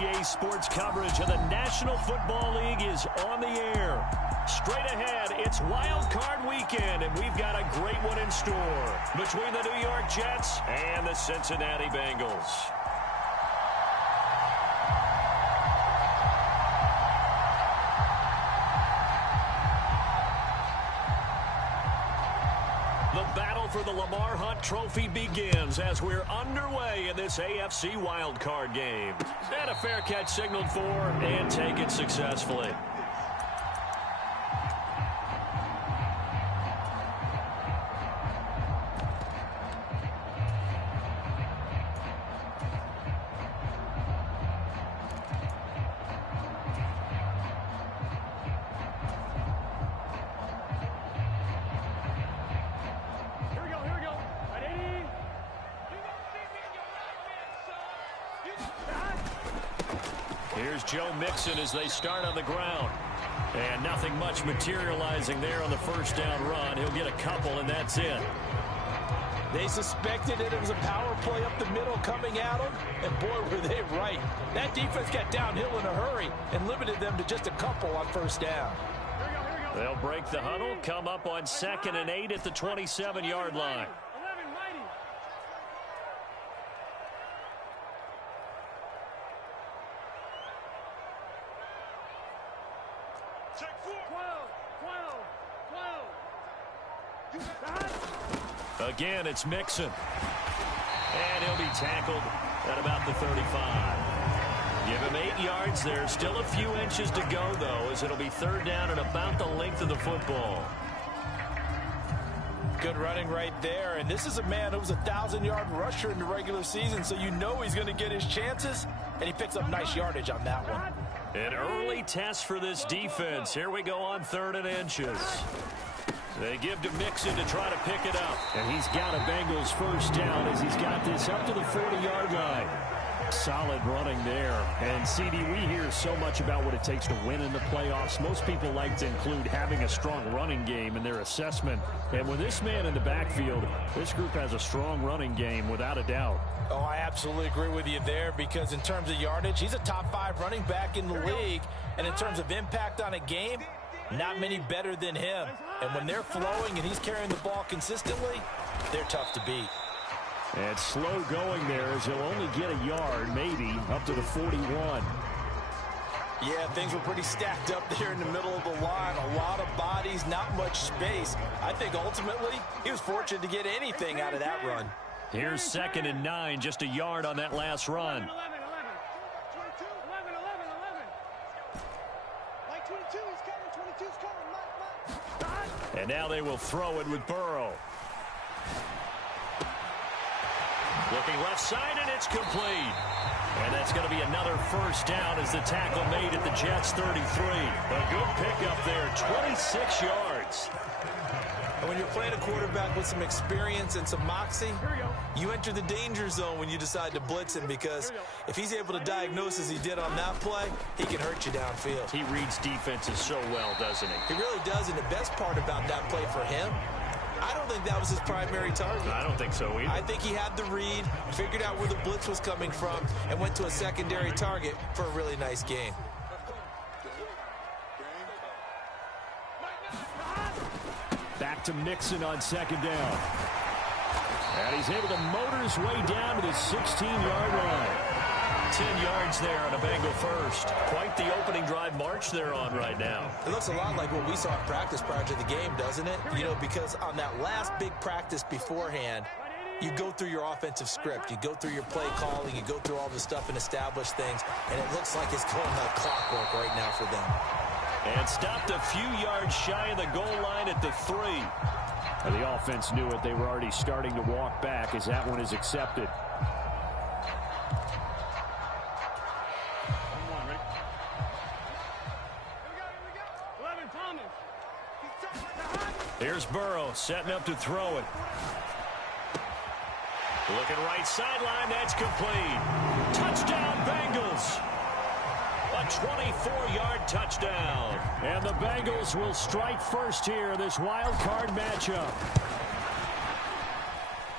EA Sports coverage of the National Football League is on the air. Straight ahead, it's Wild Card Weekend, and we've got a great one in store between the New York Jets and the Cincinnati Bengals. The battle for the Lamar Hunt Trophy begins as we're underway in this AFC wildcard game. And a fair catch signaled for and taken successfully. Here's Joe Mixon as they start on the ground. And nothing much materializing there on the first down run. He'll get a couple, and that's it. They suspected it was a power play up the middle coming at them, and boy, were they right. That defense got downhill in a hurry and limited them to just a couple on first down. They'll break the huddle, come up on 2nd and 8 at the 27-yard line. Again, it's Mixon. And he'll be tackled at about the 35. Give him 8 yards. There's still a few inches to go, though, as it'll be 3rd down and about the length of the football. Good running right there. And this is a man who was a 1,000-yard rusher in the regular season, so you know he's going to get his chances. And he picks up nice yardage on that one. An early test for this defense. Here we go on 3rd and inches. They give to Mixon to try to pick it up. And he's got a Bengals first down as he's got this up to the 40-yard line. Solid running there. And, CD, we hear so much about what it takes to win in the playoffs. Most people like to include having a strong running game in their assessment. And with this man in the backfield, this group has a strong running game without a doubt. Oh, I absolutely agree with you there because in terms of yardage, he's a top 5 running back in the league. And in terms of impact on a game, not many better than him. And when they're flowing and he's carrying the ball consistently, they're tough to beat. And slow going there as he'll only get a yard, maybe, up to the 41. Yeah, things were pretty stacked up there in the middle of the line. A lot of bodies, not much space. I think ultimately he was fortunate to get anything out of that run. Here's 2nd and 9, just a yard on that last run. And now they will throw it with Burrow. Looking left side, and it's complete. And that's going to be another first down as the tackle made at the Jets' 33. A good pickup there, 26 yards. And when you're playing a quarterback with some experience and some moxie, you enter the danger zone when you decide to blitz him because if he's able to diagnose as he did on that play, he can hurt you downfield. He reads defenses so well, doesn't he? He really does, and the best part about that play for him, I don't think that was his primary target. I don't think so either. I think he had the read, figured out where the blitz was coming from, and went to a secondary target for a really nice game. Back to Mixon on 2nd down. And he's able to motor his way down to the 16-yard line. 10 yards there on a Bengal first. Quite the opening drive march they're on right now. It looks a lot like what we saw in practice prior to the game, doesn't it? You know, because on that last big practice beforehand, you go through your offensive script. You go through your play calling. You go through all the stuff and establish things. And it looks like it's going like clockwork right now for them. And stopped a few yards shy of the goal line at the 3. And the offense knew it. They were already starting to walk back as that one is accepted. Here's Burrow setting up to throw it. Looking right sideline, that's complete. Touchdown, Bengals. A 24-yard touchdown. And the Bengals will strike first here, this wild card matchup.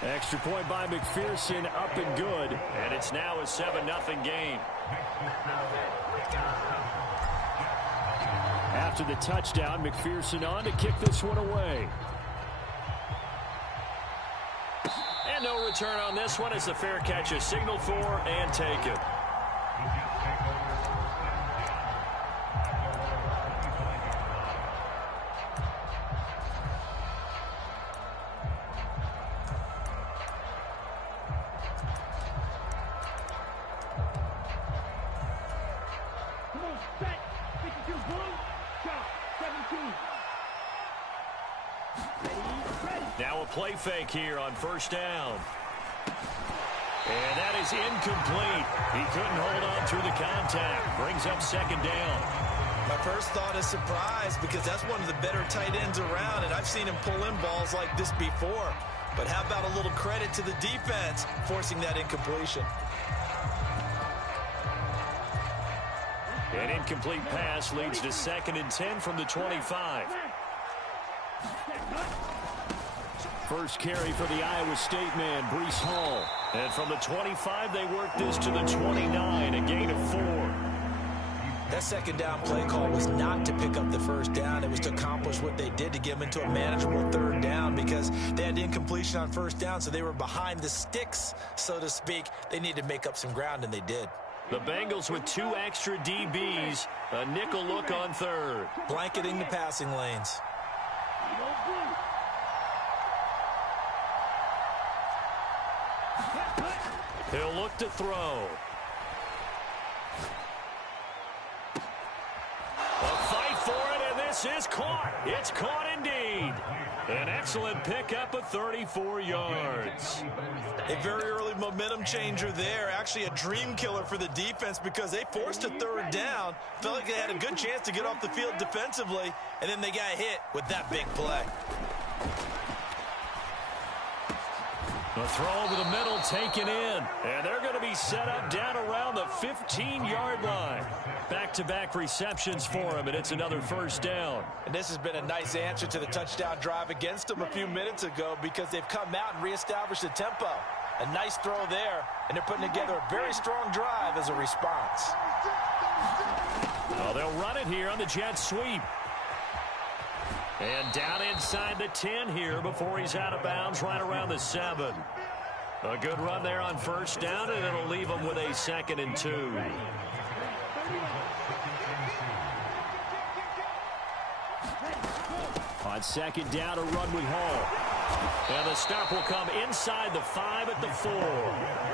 Extra point by McPherson, up and good. And it's now a 7-0 game. After the touchdown, McPherson on to kick this one away. And no return on this one as the fair catch is signaled for and taken. Now a play fake here on first down. And that is incomplete. He couldn't hold on through the contact. Brings up second down. My first thought is surprise because that's one of the better tight ends around, and I've seen him pull in balls like this before. But how about a little credit to the defense forcing that incompletion? An incomplete pass leads to 2nd and 10 from the 25. First carry for the Iowa State man, Breece Hall. And from the 25, they work this to the 29, a gain of 4. That second down play call was not to pick up the first down. It was to accomplish what they did to get them into a manageable third down because they had incompletion on first down, so they were behind the sticks, so to speak. They needed to make up some ground, and they did. The Bengals with 2 extra DBs, a nickel look on third. Blanketing the passing lanes. He'll look to throw. A fight for it, and this is caught. It's caught indeed. An excellent pickup of 34 yards. A very early momentum changer there. Actually a dream killer for the defense because they forced a third down. Felt like they had a good chance to get off the field defensively, and then they got hit with that big play. The throw over the middle taken in. And they're going to be set up down around the 15-yard line. Back-to-back receptions for him, and it's another first down. And this has been a nice answer to the touchdown drive against them a few minutes ago because they've come out and reestablished the tempo. A nice throw there, and they're putting together a very strong drive as a response. Well, they'll run it here on the jet sweep. And down inside the 10 here before he's out of bounds right around the 7. A good run there on first down, and it'll leave him with a 2nd and 2. On second down, a run with Hall. And the stop will come inside the 5 at the 4.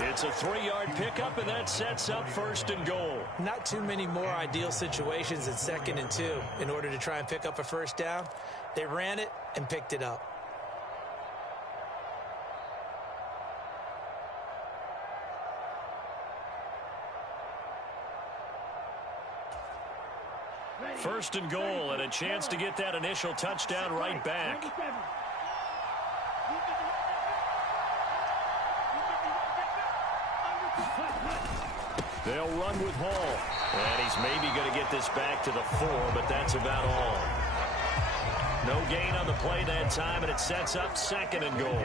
It's a 3-yard pickup, and that sets up 1st and goal. Not too many more ideal situations at 2nd and 2 in order to try and pick up a first down. They ran it and picked it up. First and goal, and a chance to get that initial touchdown right back. They'll run with Hall. And he's maybe going to get this back to the 4, but that's about all. No gain on the play that time, and it sets up 2nd and goal.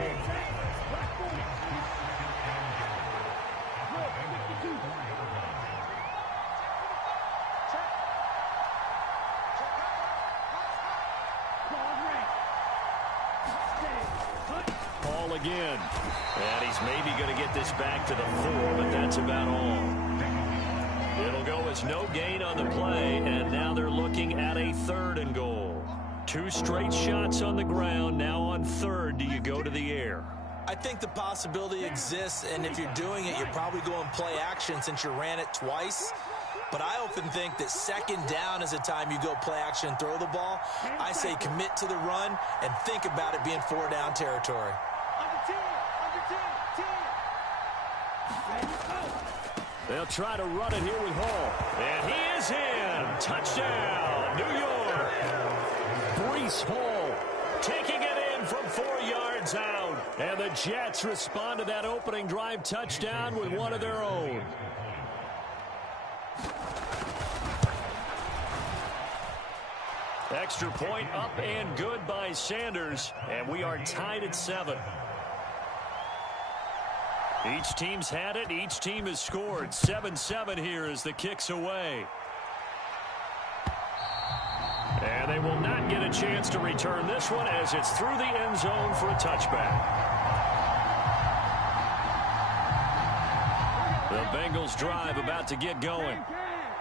Hall again. And he's maybe going to get this back to the 4, but that's about all. It'll go as no gain on the play, and now they're looking at a 3rd and goal. 2 straight shots on the ground. Now on 3rd, do you go to the air? I think the possibility exists, and if you're doing it, you're probably going play action since you ran it twice. But I often think that 2nd down is the time you go play action and throw the ball. I say commit to the run and think about it being 4-down territory. They'll try to run it here with Hall. And he is in. Touchdown, New York. Breece Hall taking it in from 4 yards out. And the Jets respond to that opening drive touchdown with one of their own. Extra point up and good by Sanders. And we are tied at 7. Each team's had it. Each team has scored. 7-7 here as the kick's away. And they will not get a chance to return this one as it's through the end zone for a touchback. The Bengals drive about to get going.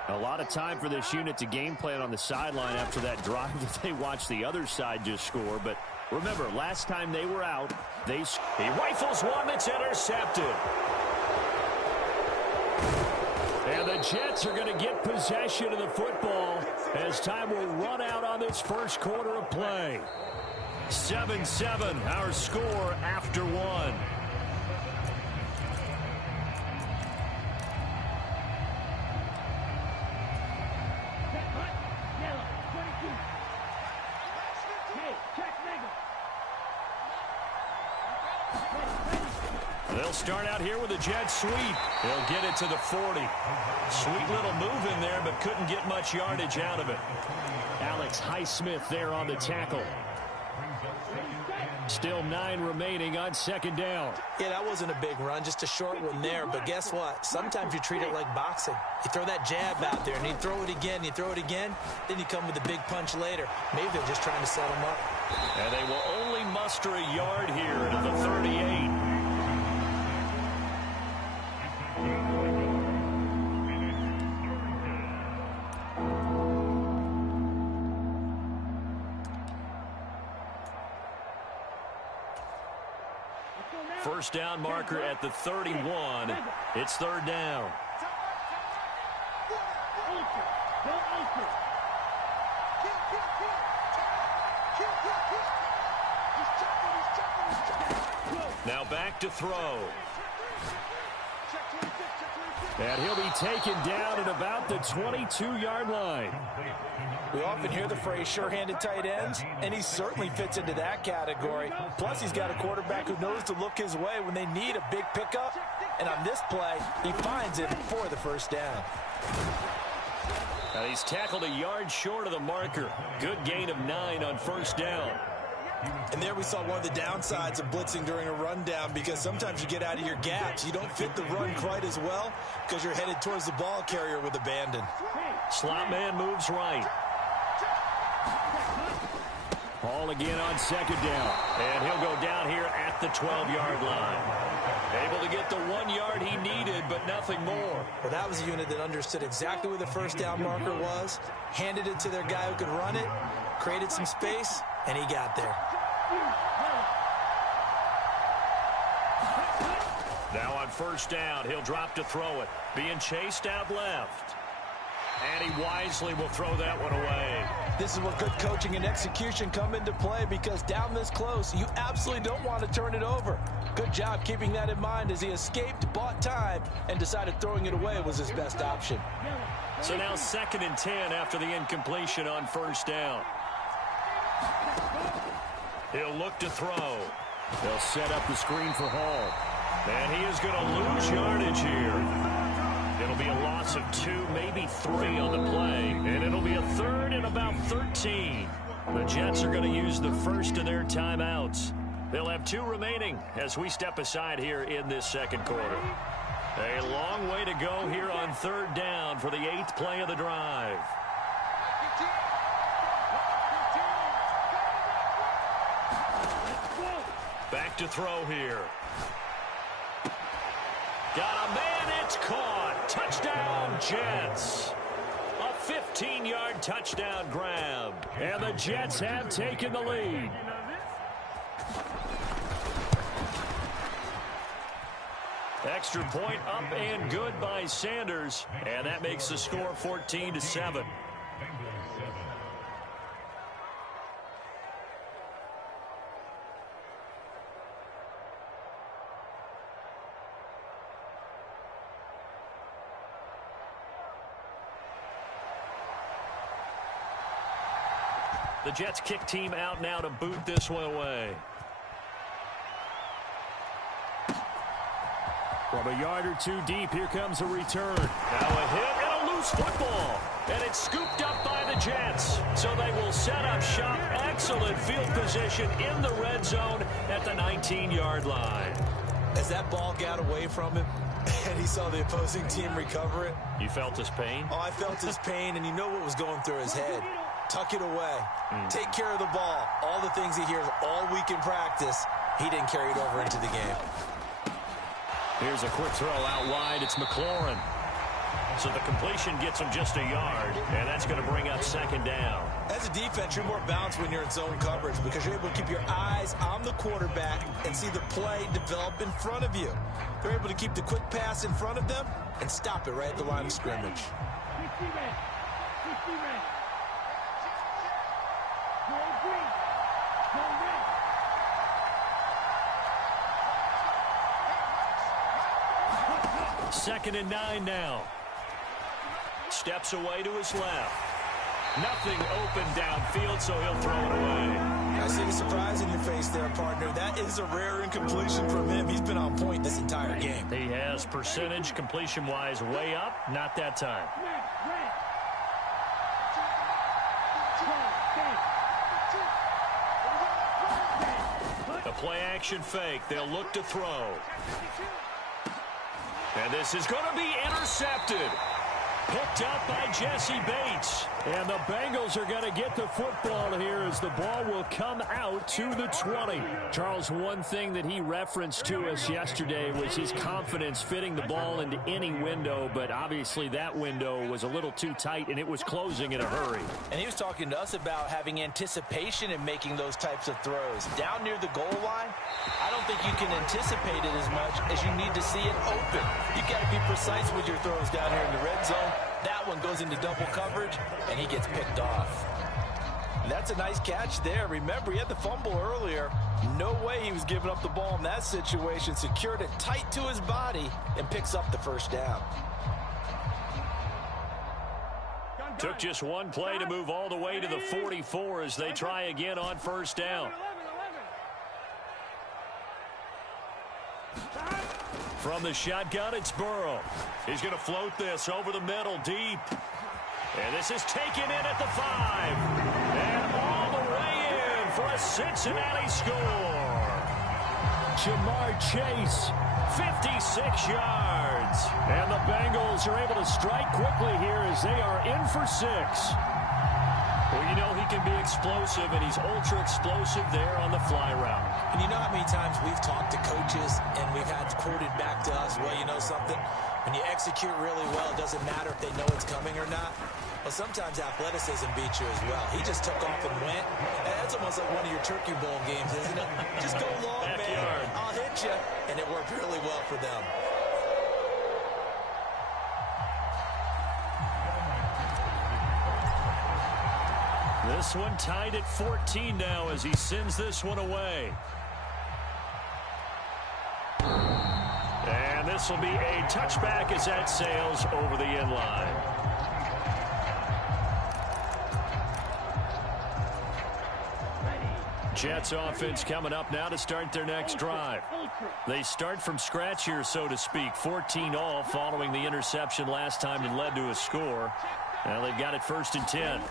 A lot of time for this unit to game plan on the sideline after that drive that they watched the other side just score. But remember, last time they were out, he rifles one that's intercepted. And the Jets are going to get possession of the football as time will run out on this first quarter of play. 7-7, our score after one. They'll start out here with a jet sweep. They'll get it to the 40. Sweet little move in there, but couldn't get much yardage out of it. Alex Highsmith there on the tackle. Still 9 remaining on second down. Yeah, that wasn't a big run, just a short one there. But guess what? Sometimes you treat it like boxing. You throw that jab out there, and you throw it again, then you come with a big punch later. Maybe they're just trying to set them up. And they will only muster a yard here to the 38. First down marker at the 31. It's third down. Now back to throw. And he'll be taken down at about the 22-yard line. We often hear the phrase sure-handed tight ends, and he certainly fits into that category. Plus, he's got a quarterback who knows to look his way when they need a big pickup. And on this play, he finds it for the first down. Now he's tackled a yard short of the marker. Good gain of 9 on first down. And there we saw one of the downsides of blitzing during a rundown, because sometimes you get out of your gaps. You don't fit the run quite as well because you're headed towards the ball carrier with abandon. Slot man moves right. Ball again on second down. And he'll go down here at the 12-yard line. Able to get the 1 yard he needed, but nothing more. Well, that was a unit that understood exactly where the first down marker was, handed it to their guy who could run it, created some space, and he got there. Now on first down, he'll drop to throw it. Being chased out left. And he wisely will throw that one away. This is where good coaching and execution come into play, because down this close, you absolutely don't want to turn it over. Good job keeping that in mind as he escaped, bought time, and decided throwing it away was his best option. So now 2nd and 10 after the incompletion on first down. He'll look to throw. They'll set up the screen for Hall. And he is going to lose yardage here. It'll be a loss of 2, maybe 3 on the play. And it'll be a 3rd and about 13. The Jets are going to use the first of their timeouts. They'll have 2 remaining as we step aside here in this second quarter. A long way to go here on 3rd down for the 8th play of the drive. Back to throw here. Got a man, it's caught. Touchdown, Jets. A 15-yard touchdown grab. And the Jets have taken the lead. Extra point up and good by Sanders. And that makes the score 14-7. The Jets kick team out now to boot this one away. From a yard or 2 deep, here comes a return. Now a hit and a loose football. And it's scooped up by the Jets. So they will set up shop. Excellent field position in the red zone at the 19-yard line. As that ball got away from him and he saw the opposing team recover it. You felt his pain? Oh, I felt his pain, and you know what was going through his head. Tuck it away. Take care of the ball. All the things he hears all week in practice, he didn't carry it over into the game. Here's a quick throw out wide. It's McLaurin. So the completion gets him just a yard, and that's going to bring up second down. As a defense, you're more balanced when you're in zone coverage because you're able to keep your eyes on the quarterback and see the play develop in front of you. They're able to keep the quick pass in front of them and stop it right at the line of scrimmage. Second and 9 now. Steps away to his left. Nothing open downfield, so he'll throw it away. I see the surprise in your face there, partner. That is a rare incompletion from him. He's been on point this entire game. He has percentage completion-wise way up. Not that time. A play-action fake. They'll look to throw. And this is going to be intercepted. Picked up by Jesse Bates. And the Bengals are going to get the football here as the ball will come out to the 20. Charles, one thing that he referenced to us yesterday was his confidence fitting the ball into any window, but obviously that window was a little too tight and it was closing in a hurry. And he was talking to us about having anticipation in making those types of throws. Down near the goal line, I don't think you can anticipate it as much as you need to see it open. You got to be precise with your throws down here in the red zone. That one goes into double coverage, and he gets picked off. That's a nice catch there. Remember, he had the fumble earlier. No way he was giving up the ball in that situation. Secured it tight to his body and picks up the first down. Took just one play to move all the way to the 44 as they try again on first down. From the shotgun, it's Burrow. He's going to float this over the middle, deep. And this is taken in at the 5. And all the way in for a Cincinnati score. Jamar Chase, 56 yards. And the Bengals are able to strike quickly here as they are in for 6. Well, you know he can be explosive, and he's ultra-explosive there on the fly route. And you know how many times we've talked to coaches and we've had quoted back to us, well, you know something? When you execute really well, it doesn't matter if they know it's coming or not. Well, sometimes athleticism beats you as well. He just took off and went. And that's almost like one of your Turkey Bowl games, isn't it? Just go long, man. I'll hit you. And it worked really well for them. This one tied at 14 now as he sends this one away. And this will be a touchback as that sails over the end line. Jets offense coming up now to start their next drive. They start from scratch here, so to speak. 14 all following the interception last time that led to a score. Now they've got it 1st and 10.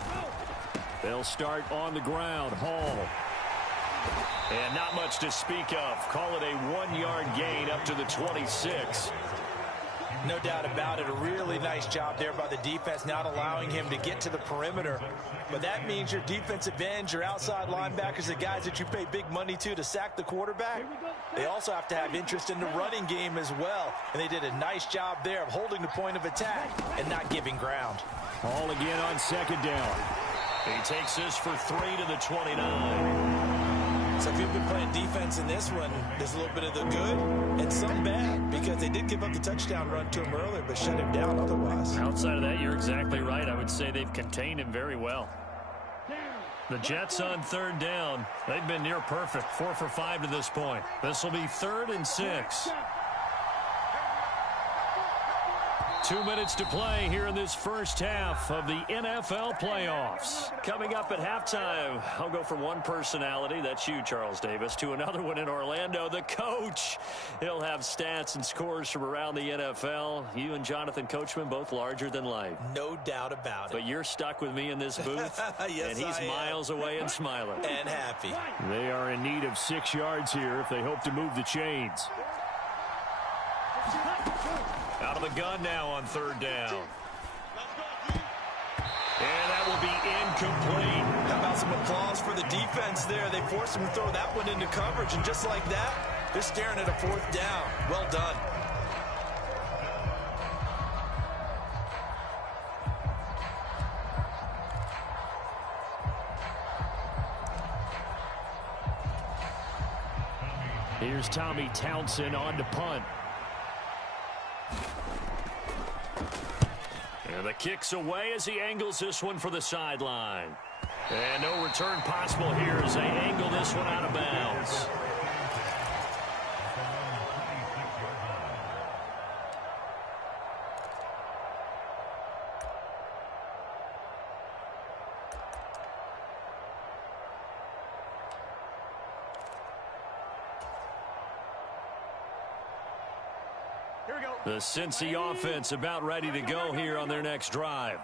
They'll start on the ground. Hall. And not much to speak of. Call it a 1-yard gain up to the 26. No doubt about it. A really nice job there by the defense, not allowing him to get to the perimeter. But that means your defensive ends, your outside linebackers, the guys that you pay big money to sack the quarterback, they also have to have interest in the running game as well. And they did a nice job there of holding the point of attack and not giving ground. Hall again on second down. He takes this for 3 to the 29. So if you've been playing defense in this one, there's a little bit of the good and some bad because they did give up the touchdown run to him earlier but shut him down otherwise. Outside of that, you're exactly right. I would say they've contained him very well. The Jets on 3rd down. They've been near perfect. 4 for 5 to this point. This will be 3rd and 6. 2 minutes to play here in this first half of the NFL playoffs. Coming up at halftime, I'll go from one personality, that's you, Charles Davis, to another one in Orlando, the coach. He'll have stats and scores from around the NFL. You and Jonathan Coachman, both larger than life. No doubt about it. But you're stuck with me in this booth, yes, and he's miles away and smiling. And happy. They are in need of 6 yards here if they hope to move the chains. Out of the gun now on third down. And that will be incomplete. How about some applause for the defense there? They forced him to throw that one into coverage, and just like that, they're staring at a fourth down. Well done. Here's Tommy Townsend on to punt. And the kick's away as he angles this one for the sideline. And no return possible here as they angle this one out of bounds. The Cincy offense about ready to go here on their next drive.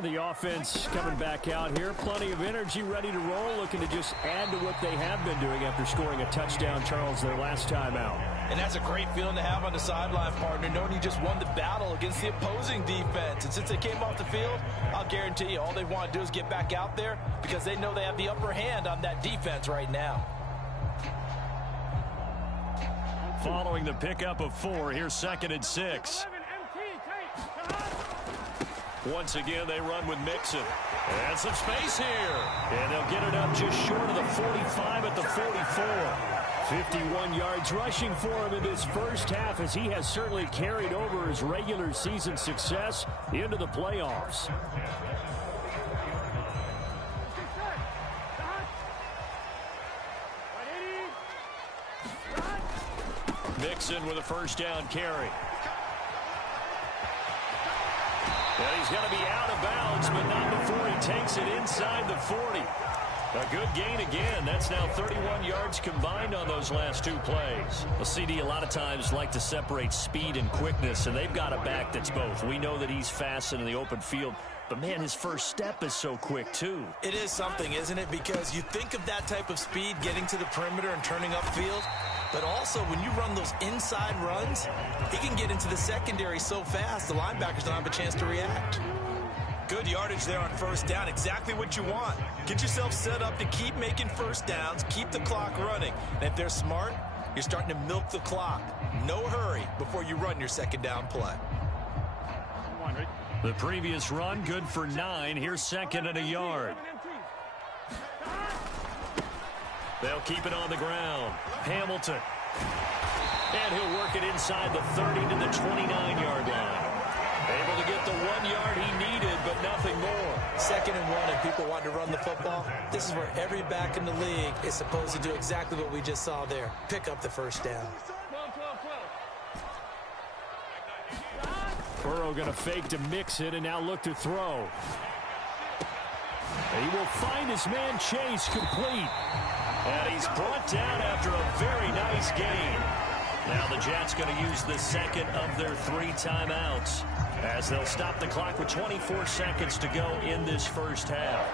The offense coming back out here. Plenty of energy, ready to roll, looking to just add to what they have been doing after scoring a touchdown, Charles, their last time out. And that's a great feeling to have on the sideline, partner, knowing you just won the battle against the opposing defense. And since they came off the field, I'll guarantee you all they want to do is get back out there because they know they have the upper hand on that defense right now. Following the pickup of 4, here's 2nd and 6. Once again, they run with Mixon. And some space here. And they'll get it up just short of the 45 at the 44. 51 yards rushing for him in this first half as he has certainly carried over his regular season success into the playoffs. Mixon with a first down carry. And he's going to be out of bounds, but not before he takes it inside the 40. A good gain again. That's now 31 yards combined on those last 2 plays. Well, CD a lot of times like to separate speed and quickness, and they've got a back that's both. We know that he's fast in the open field, but, man, his first step is so quick, too. It is something, isn't it? Because you think of that type of speed getting to the perimeter and turning upfield, but also when you run those inside runs, he can get into the secondary so fast the linebackers don't have a chance to react. Good yardage there on first down. Exactly what you want. Get yourself set up to keep making first downs, keep the clock running. And if they're smart, you're starting to milk the clock. No hurry before you run your second down play. The previous run, good for 9. Here's 2nd and a yard. They'll keep it on the ground. Hamilton. And he'll work it inside the 30 to the 29-yard line. Able to get the 1 yard he needed, but nothing more. 2nd and 1, and people want to run the football. This is where every back in the league is supposed to do exactly what we just saw there. Pick up the first down. Burrow going to fake to mix it and now look to throw. He will find his man Chase complete. And he's brought down after a very nice gain. Now the Jets going to use the second of their 3 timeouts as they'll stop the clock with 24 seconds to go in this first half.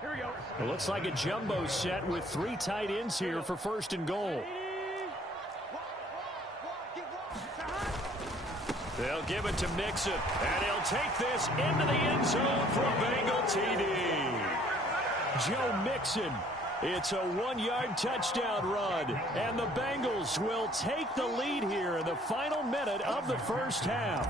Here we go. It looks like a jumbo set with 3 tight ends here for 1st and goal. They'll give it to Mixon, and he'll take this into the end zone for a Bengal TD. Joe Mixon. It's a 1-yard touchdown run, and the Bengals will take the lead here in the final minute of the first half.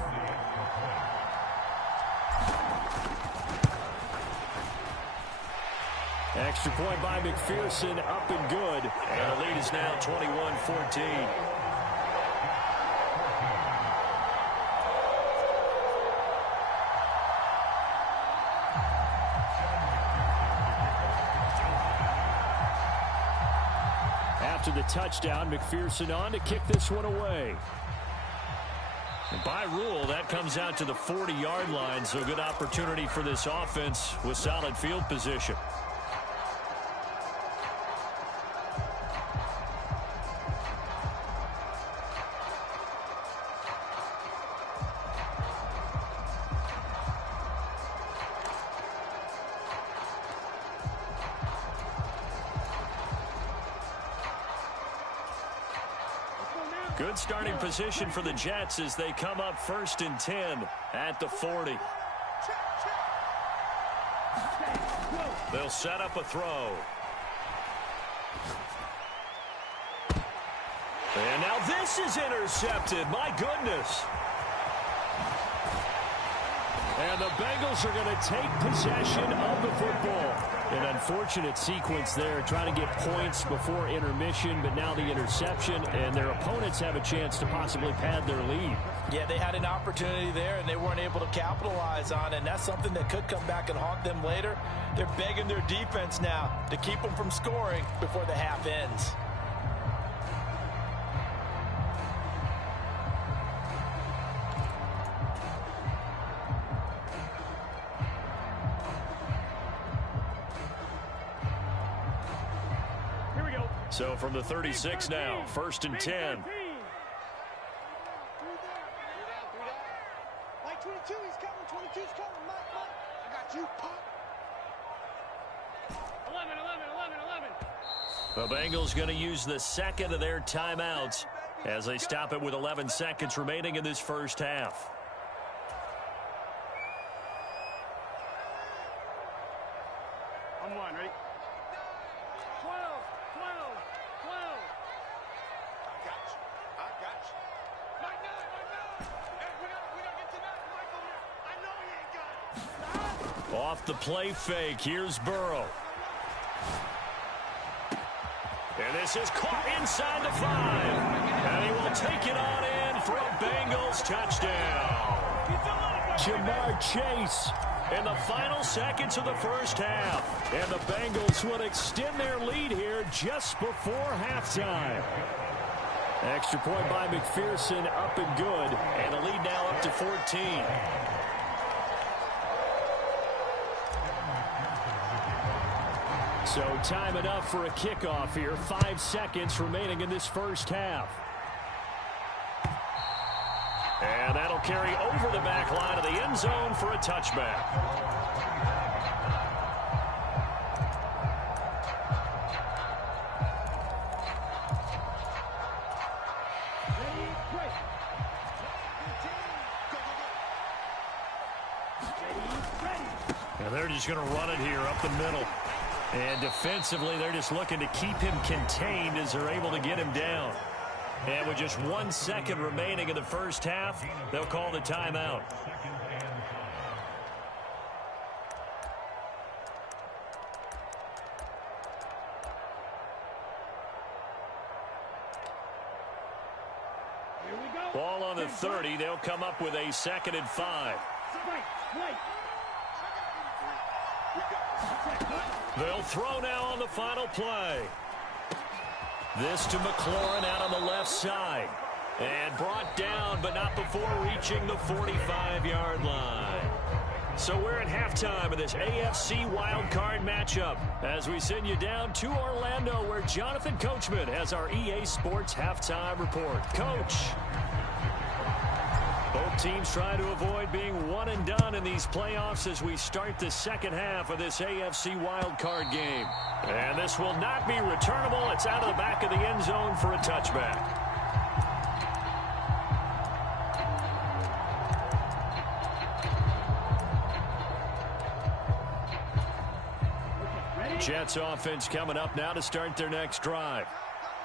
Extra point by McPherson, up and good, and the lead is now 21-14. After the touchdown, McPherson on to kick this one away. And by rule, that comes out to the 40-yard line, so good opportunity for this offense with solid field position. Good starting position for the Jets as they come up 1st and 10 at the 40. They'll set up a throw. And now this is intercepted. My goodness. And the Bengals are going to take possession of the football. An unfortunate sequence there, trying to get points before intermission, but now the interception, and their opponents have a chance to possibly pad their lead. Yeah, they had an opportunity there, and they weren't able to capitalize on it, and that's something that could come back and haunt them later. They're begging their defense now to keep them from scoring before the half ends. So from the 36 now, 1st and 10. Mike 22, he's coming. 22's coming. Mike, I got you. 11. The Bengals going to use the second of their timeouts as they stop it with 11 seconds remaining in this first half. On one, ready? 12. I got you. Mike, no. Hey, we gotta get to that Michael here. I know he ain't got it. Off the play fake, here's Burrow. And this is caught inside the 5. And he will take it on in for a Bengals touchdown. Jamar Chase in the final seconds of the first half. And the Bengals will extend their lead here just before halftime. Extra point by McPherson, up and good. And the lead now up to 14. So time enough for a kickoff here. 5 seconds remaining in this first half. And that'll carry over the back line of the end zone for a touchback. And they're just going to run it here up the middle. And defensively, they're just looking to keep him contained as they're able to get him down. And with just 1 second remaining in the first half, they'll call the timeout. Ball on the 30. They'll come up with a 2nd and 5. They'll throw now on the final play. This to McLaurin out on the left side. And brought down, but not before reaching the 45-yard line. So we're at halftime of this AFC wildcard matchup as we send you down to Orlando where Jonathan Coachman has our EA Sports halftime report. Coach. Both teams trying to avoid being one and done in these playoffs as we start the second half of this AFC wildcard game. And this will not be returnable. It's out of the back of the end zone for a touchback. Jets offense coming up now to start their next drive.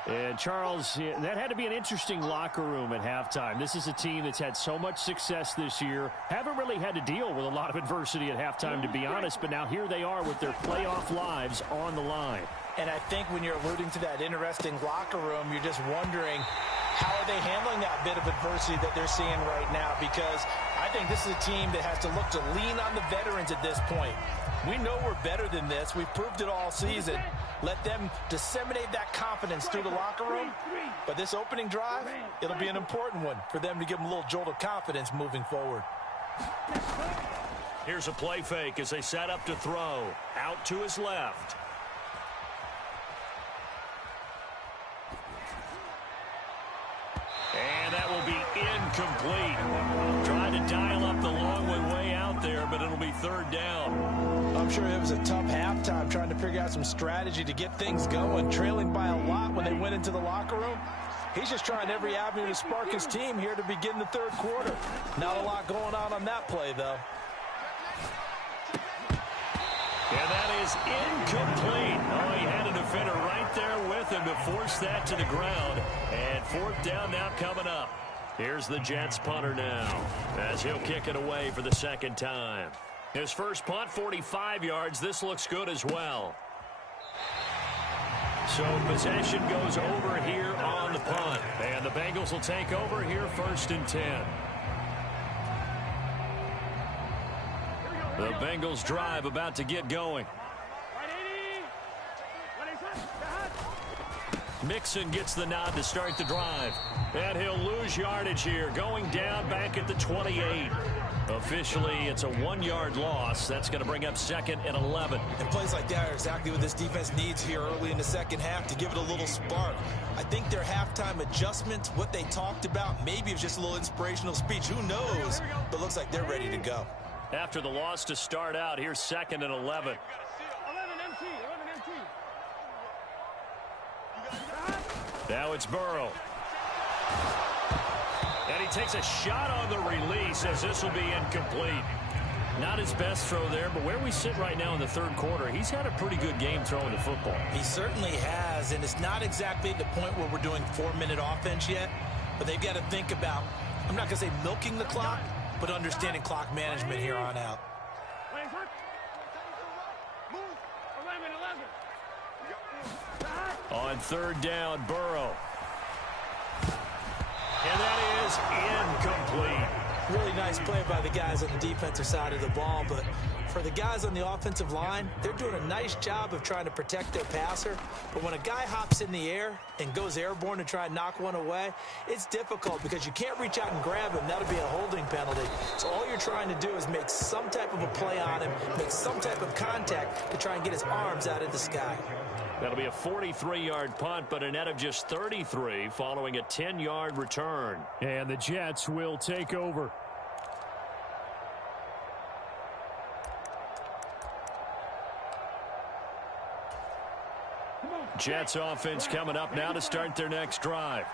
And, Charles, that had to be an interesting locker room at halftime. This is a team that's had so much success this year. Haven't really had to deal with a lot of adversity at halftime, to be honest. But now here they are with their playoff lives on the line. And I think when you're alluding to that interesting locker room, you're just wondering how are they handling that bit of adversity that they're seeing right now? Because I think this is a team that has to look to lean on the veterans at this point. We know we're better than this. We've proved it all season. Let them disseminate that confidence through the locker room. But this opening drive, it'll be an important one for them to give them a little jolt of confidence moving forward. Here's a play fake as they set up to throw. Out to his left. And that will be incomplete. Trying to dial up the long one way out there, but it'll be 3rd down. I'm sure it was a tough halftime trying to figure out some strategy to get things going. Trailing by a lot when they went into the locker room. He's just trying every avenue to spark his team here to begin the third quarter. Not a lot going on that play, though. And that is incomplete. Oh, he had a defender right there with him to force that to the ground. And fourth down now coming up. Here's the Jets punter now as he'll kick it away for the second time. His first punt, 45 yards. This looks good as well. So possession goes over here on the punt. And the Bengals will take over here first and 10. The Bengals drive about to get going. Mixon gets the nod to start the drive. And he'll lose yardage here, going down back at the 28. Officially, it's a 1-yard loss. That's going to bring up second and 11. And plays like that are exactly what this defense needs here early in the second half to give it a little spark. I think their halftime adjustments, what they talked about, maybe it's just a little inspirational speech. Who knows? But looks like they're ready to go. After the loss to start out, here's second and 11. Now it's Burrow. And he takes a shot on the release as this will be incomplete. Not his best throw there, but where we sit right now in the third quarter, he's had a pretty good game throwing the football. He certainly has, and it's not exactly at the point where we're doing 4-minute offense yet, but they've got to think about, I'm not going to say milking the clock, but understanding clock management here on out. On third down, Burrow. And that is incomplete. Really nice play by the guys on the defensive side of the ball, but for the guys on the offensive line, they're doing a nice job of trying to protect their passer. But when a guy hops in the air and goes airborne to try and knock one away, it's difficult because you can't reach out and grab him. That'll be a holding penalty. So all you're trying to do is make some type of a play on him, make some type of contact to try and get his arms out of the sky. That'll be a 43-yard punt, but a net of just 33 following a 10-yard return. And the Jets will take over. Jets offense coming up now to start their next drive.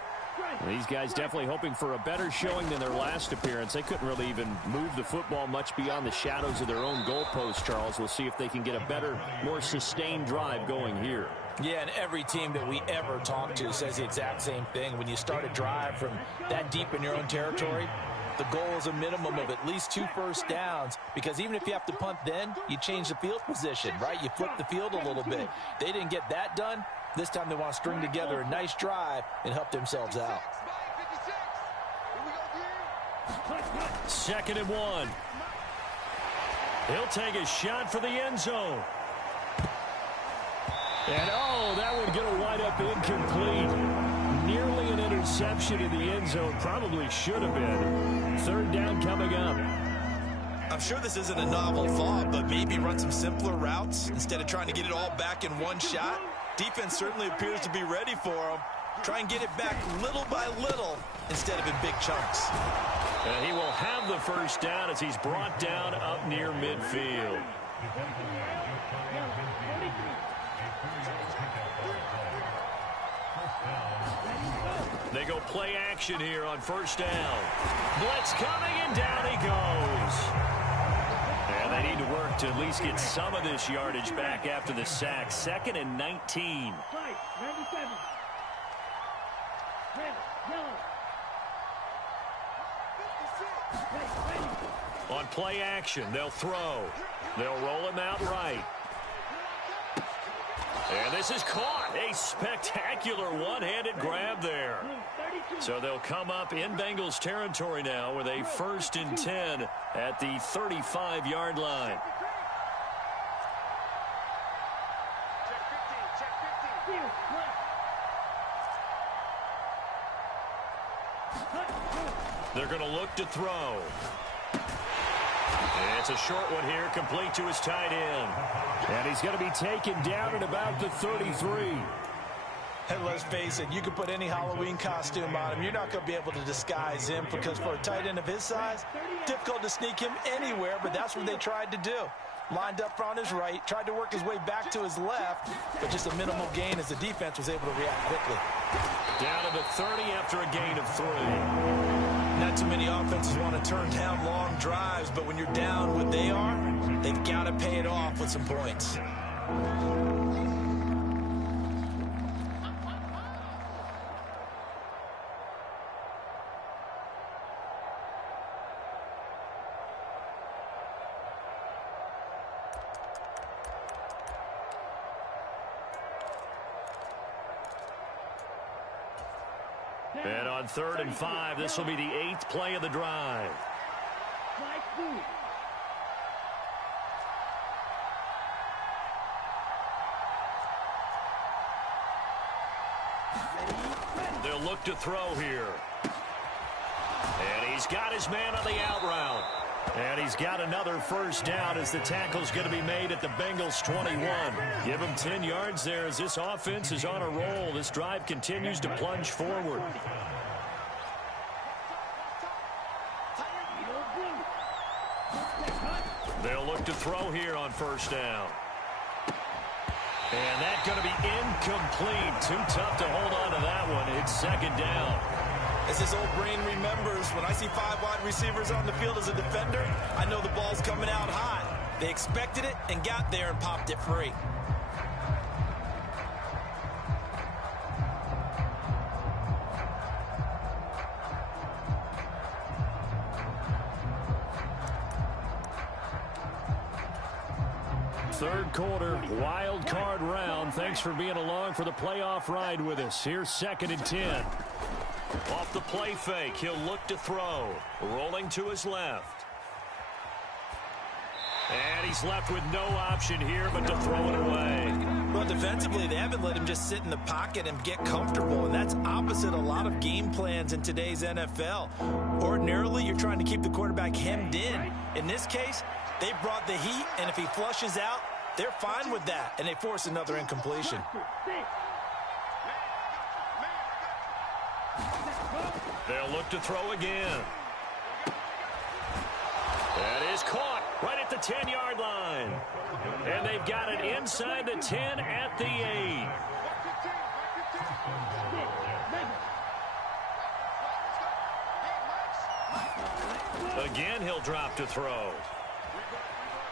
These guys definitely hoping for a better showing than their last appearance. They couldn't really even move the football much beyond the shadows of their own goalpost, Charles. We'll see if they can get a better, more sustained drive going here. Yeah, and every team that we ever talk to says the exact same thing. When you start a drive from that deep in your own territory, the goal is a minimum of at least 2 first downs, because even if you have to punt then, you change the field position, right? You flip the field a little bit. They didn't get that done. This time they want to string together a nice drive and help themselves out. Second and 1. He'll take a shot for the end zone. And, oh, that would get a wide up incomplete. Nearly an interception in the end zone. Probably should have been. Third down coming up. I'm sure this isn't a novel thought, but maybe run some simpler routes instead of trying to get it all back in one shot. Defense certainly appears to be ready for him. Try and get it back little by little instead of in big chunks. And he will have the first down as he's brought down up near midfield. They go play action here on first down. Blitz coming, and down he goes. And they need to work to at least get some of this yardage back after the sack. Second and 19. On play action, they'll throw. They'll roll him out right. And this is caught. A spectacular one-handed grab there. So they'll come up in Bengals territory now with a first and 10 at the 35-yard line. They're going to look to throw. It's a short one here, complete to his tight end. And he's going to be taken down at about the 33. And let's face it, you can put any Halloween costume on him. You're not going to be able to disguise him, because for a tight end of his size, difficult to sneak him anywhere, but that's what they tried to do. Lined up on his right, tried to work his way back to his left, but just a minimal gain as the defense was able to react quickly. Down to the 30 after a gain of 3. Not too many offenses want to turn down long drives, but when you're down what they are, they've got to pay it off with some points. And on 3rd and 5, this will be the 8th play of the drive. They'll look to throw here. And he's got his man on the out route. And he's got another first down as the tackle's going to be made at the Bengals' 21. Give him 10 yards there as this offense is on a roll. This drive continues to plunge forward. They'll look to throw here on first down. And that's going to be incomplete. Too tough to hold on to that one. It's 2nd down. As his old brain remembers, when I see 5 wide receivers on the field as a defender, I know the ball's coming out hot. They expected it and got there and popped it free. Third quarter, wild card round. Thanks for being along for the playoff ride with us. Here's 2nd and 10. Off the play fake, he'll look to throw. Rolling to his left. And he's left with no option here but to throw it away. Well, defensively, they haven't let him just sit in the pocket and get comfortable, and that's opposite a lot of game plans in today's NFL. Ordinarily, you're trying to keep the quarterback hemmed in. In this case, they brought the heat, and if he flushes out, they're fine with that, and they force another incompletion. They'll look to throw again. That is caught right at the 10-yard line. And they've got it inside the 10 at the 8. Again, he'll drop to throw.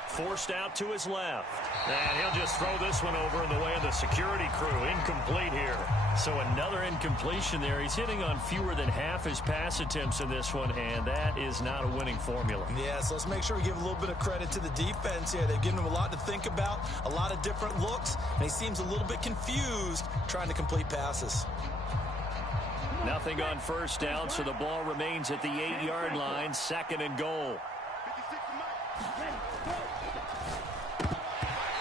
Forced out to his left. And he'll just throw this one over in the way of the security crew. Incomplete here. So another incompletion there. He's hitting on fewer than half his pass attempts in this one, and that is not a winning formula. Yeah, so let's make sure we give a little bit of credit to the defense here. They've given him a lot to think about, a lot of different looks, and he seems a little bit confused trying to complete passes. Nothing on first down, so the ball remains at the 8-yard line, 2nd and goal.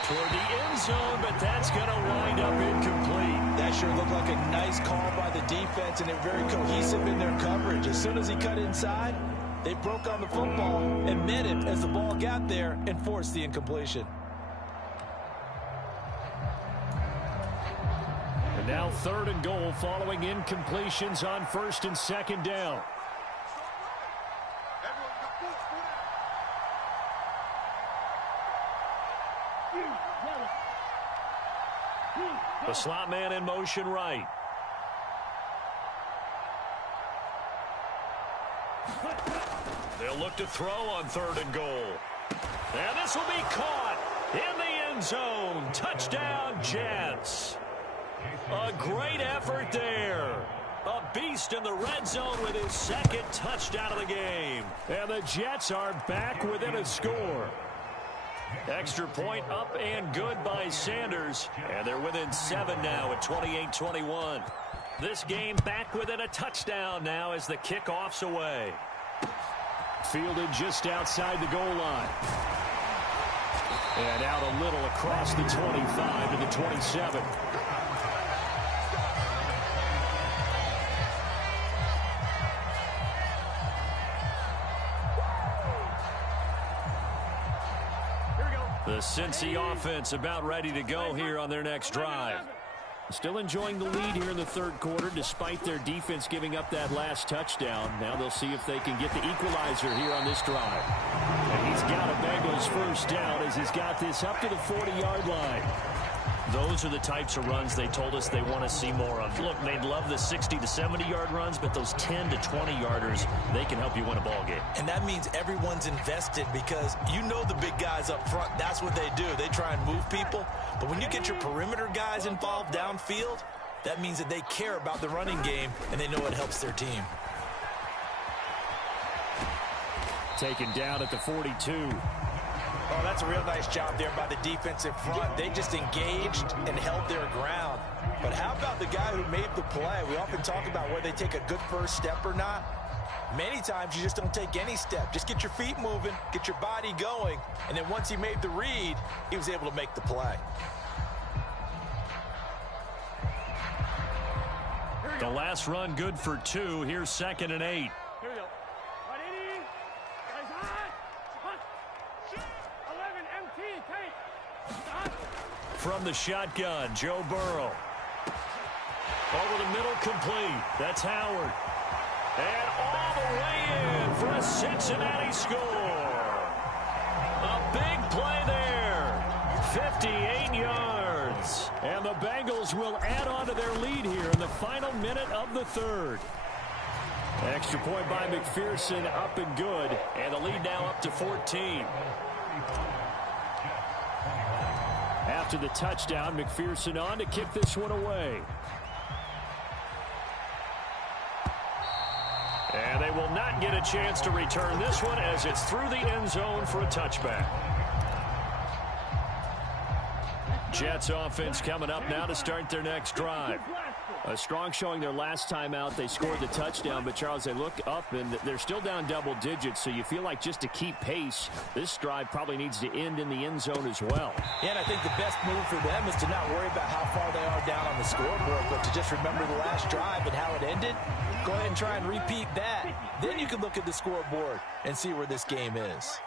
Toward the end zone, but that's going to wind up incomplete. That sure looked like a nice call by the defense, and they're very cohesive in their coverage. As soon as he cut inside, they broke on the football and met it as the ball got there and forced the incompletion. And now 3rd and goal following incompletions on 1st and 2nd down. The slot man in motion right. They'll look to throw on 3rd and goal. And this will be caught in the end zone. Touchdown, Jets. A great effort there. A beast in the red zone with his 2nd touchdown of the game. And the Jets are back within a score. Extra point up and good by Sanders. And they're within 7 now at 28-21. This game back within a touchdown now as the kickoff's away. Fielded just outside the goal line. And out a little across the 25 to the 27. The Cincy offense about ready to go here on their next drive. Still enjoying the lead here in the 3rd quarter despite their defense giving up that last touchdown. Now they'll see if they can get the equalizer here on this drive. And he's got a Bengals first down as he's got this up to the 40-yard line. Those are the types of runs they told us they want to see more of. Look, they'd love the 60 to 70-yard runs, but those 10 to 20-yarders, they can help you win a ball game. And that means everyone's invested because you know the big guys up front, that's what they do. They try and move people. But when you get your perimeter guys involved downfield, that means that they care about the running game and they know it helps their team. Taken down at the 42. Oh, that's a real nice job there by the defensive front. They just engaged and held their ground. But how about the guy who made the play? We often talk about whether they take a good first step or not. Many times you just don't take any step. Just get your feet moving, get your body going, and then once he made the read, he was able to make the play. The last run good for 2. Here's 2nd and 8. Here we go. 180. Guys hot. Hot. 11 MT. Take. Hot. From the shotgun, Joe Burrow. Over the middle, complete. That's Howard. And all the way in for a Cincinnati score. A big play there. 58 yards. And the Bengals will add on to their lead here in the final minute of the 3rd. Extra point by McPherson, up and good. And the lead now up to 14. After the touchdown, McPherson on to kick this one away. And they will not get a chance to return this one as it's through the end zone for a touchback. Jets offense coming up now to start their next drive. A strong showing their last time out. They scored the touchdown, but, Charles, they look up, and they're still down double digits, so you feel like just to keep pace, this drive probably needs to end in the end zone as well. Yeah, and I think the best move for them is to not worry about how far they are down on the scoreboard, but to just remember the last drive and how it ended. Go ahead and try and repeat that. Then you can look at the scoreboard and see where this game is.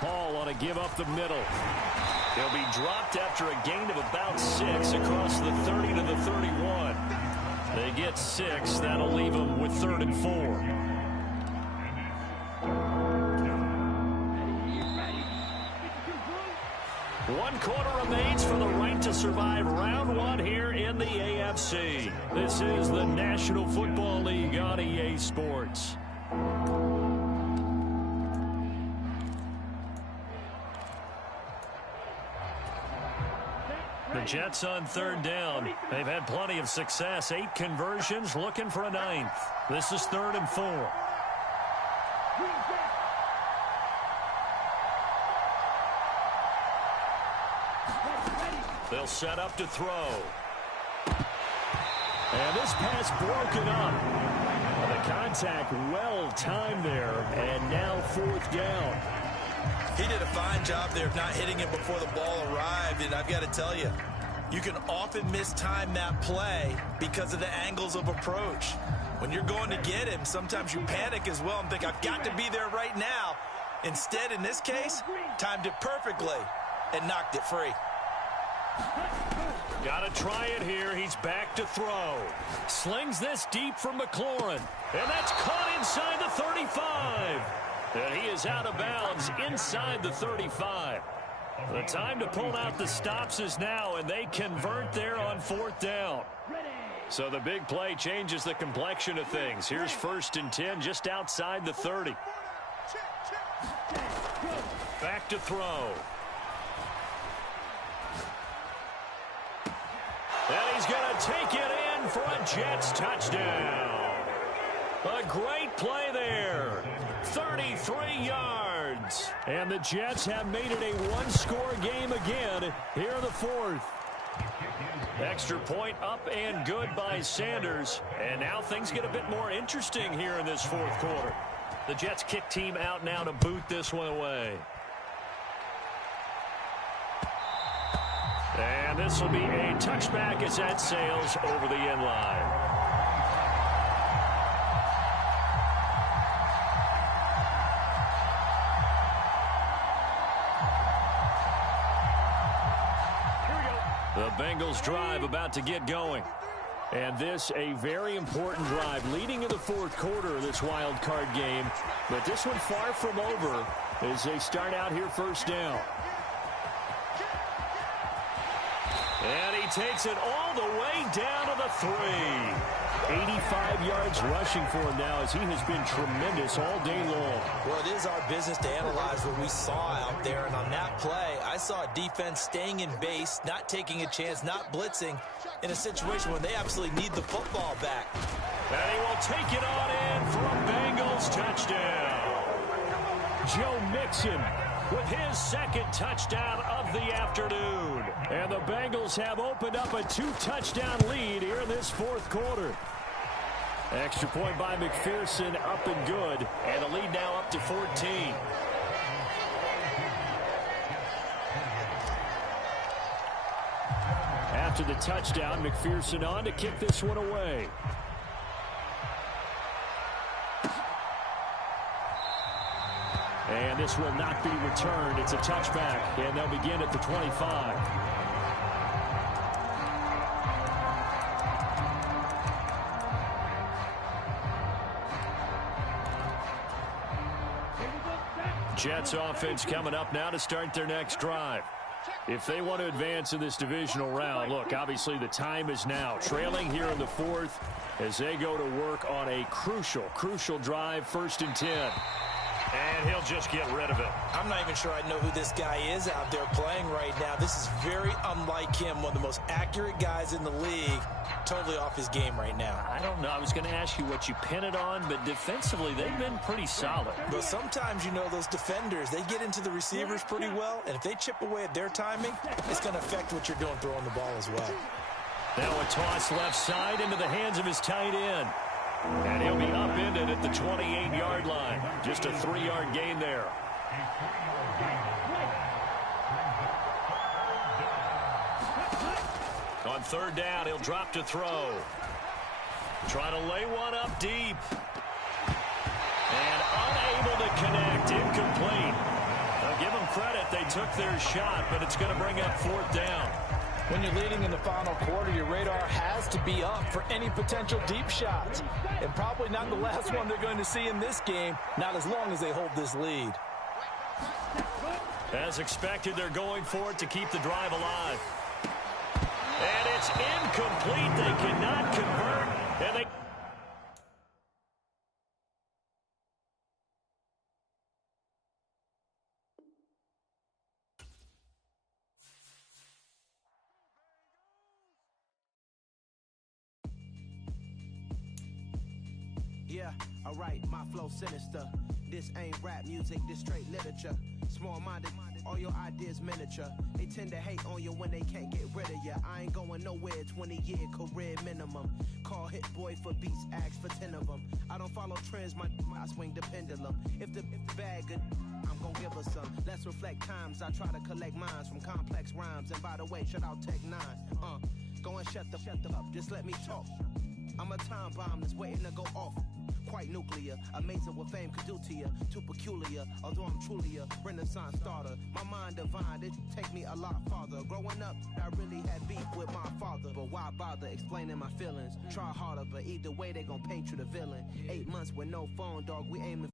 Hall on a give up the middle. He'll be dropped after a gain of about 6 across the 30 to the 31. They get 6. That'll leave them with 3rd and 4. One quarter remains for the right to survive round 1 here in the AFC. This is the National Football League on EA Sports. The Jets on 3rd down. They've had plenty of success. 8 conversions, looking for a 9th. This is 3rd and 4. They'll set up to throw. And this pass broken up. The contact well timed there, and now 4th down. He did a fine job there of not hitting him before the ball arrived, and I've got to tell you, you can often mistime that play because of the angles of approach. When you're going to get him, sometimes you panic as well and think, I've got to be there right now. Instead, in this case, timed it perfectly and knocked it free. Got to try it here. He's back to throw. Slings this deep from McLaurin. And that's caught inside the 35. And he is out of bounds inside the 35. The time to pull out the stops is now, and they convert there on 4th down. So the big play changes the complexion of things. Here's 1st and 10 just outside the 30. Back to throw. And he's going to take it in for a Jets touchdown. A great play there. 33 yards. And the Jets have made it a one-score game again here in the 4th. Extra point up and good by Sanders. And now things get a bit more interesting here in this 4th quarter. The Jets kick team out now to boot this one away. And this will be a touchback as that sails over the end line. The Bengals drive about to get going. And this a very important drive leading in the 4th quarter of this wild card game. But this one far from over as they start out here first down. And he takes it all the way down to the 3. 85 yards rushing for him now as he has been tremendous all day long. Well, it is our business to analyze what we saw out there. And on that play, I saw a defense staying in base, not taking a chance, not blitzing in a situation where they absolutely need the football back. And he will take it on in for a Bengals touchdown. Joe Mixon with his second touchdown of the afternoon. And the Bengals have opened up a 2-touchdown lead here in this fourth quarter. Extra point by McPherson, up and good. And the lead now up to 14. After the touchdown, McPherson on to kick this one away. And this will not be returned. It's a touchback, and they'll begin at the 25. Jets offense coming up now to start their next drive. If they want to advance in this divisional round, look, obviously the time is now. Trailing here in the fourth as they go to work on a crucial drive, 1st and 10. And he'll just get rid of it. I'm not even sure I know who this guy is out there playing right now. This is very unlike him, one of the most accurate guys in the league. Totally off his game right now. I don't know. I was going to ask you what you pin it on, but defensively, they've been pretty solid. But sometimes, you know, those defenders, they get into the receivers pretty well, and if they chip away at their timing, it's going to affect what you're doing throwing the ball as well. Now a toss left side into the hands of his tight end. And he'll be upended at the 28-yard line. Just a 3-yard gain there. On 3rd down, he'll drop to throw. Try to lay one up deep. And unable to connect. Incomplete. Now give them credit. They took their shot, but it's going to bring up 4th down. When you're leading in the final quarter, your radar has to be up for any potential deep shots. And probably not the last one they're going to see in this game, not as long as they hold this lead. As expected, they're going for it to keep the drive alive. And it's incomplete. They cannot convert. And they... Yeah, alright, my flow sinister. This ain't rap music, this straight literature. Small-minded, all your ideas miniature. They tend to hate on you when they can't get rid of you. I ain't going nowhere, 20-year career minimum. Call Hit Boy for beats, ask for 10 of them. I don't follow trends, I swing the pendulum. If the bag good, I'm gon' give her some. Let's reflect times, I try to collect minds from complex rhymes. And by the way, shout out Tech 9. Go and shut the up, just let me talk. I'm a time bomb that's waiting to go off. Quite nuclear, amazing what fame could do to you. Too peculiar, although I'm truly a renaissance starter. My mind divine, it take me a lot farther. Growing up, I really had beef with my father. But why bother explaining my feelings? Try harder, but either way they gon' paint you the villain. 8 months with no phone, dog, we aiming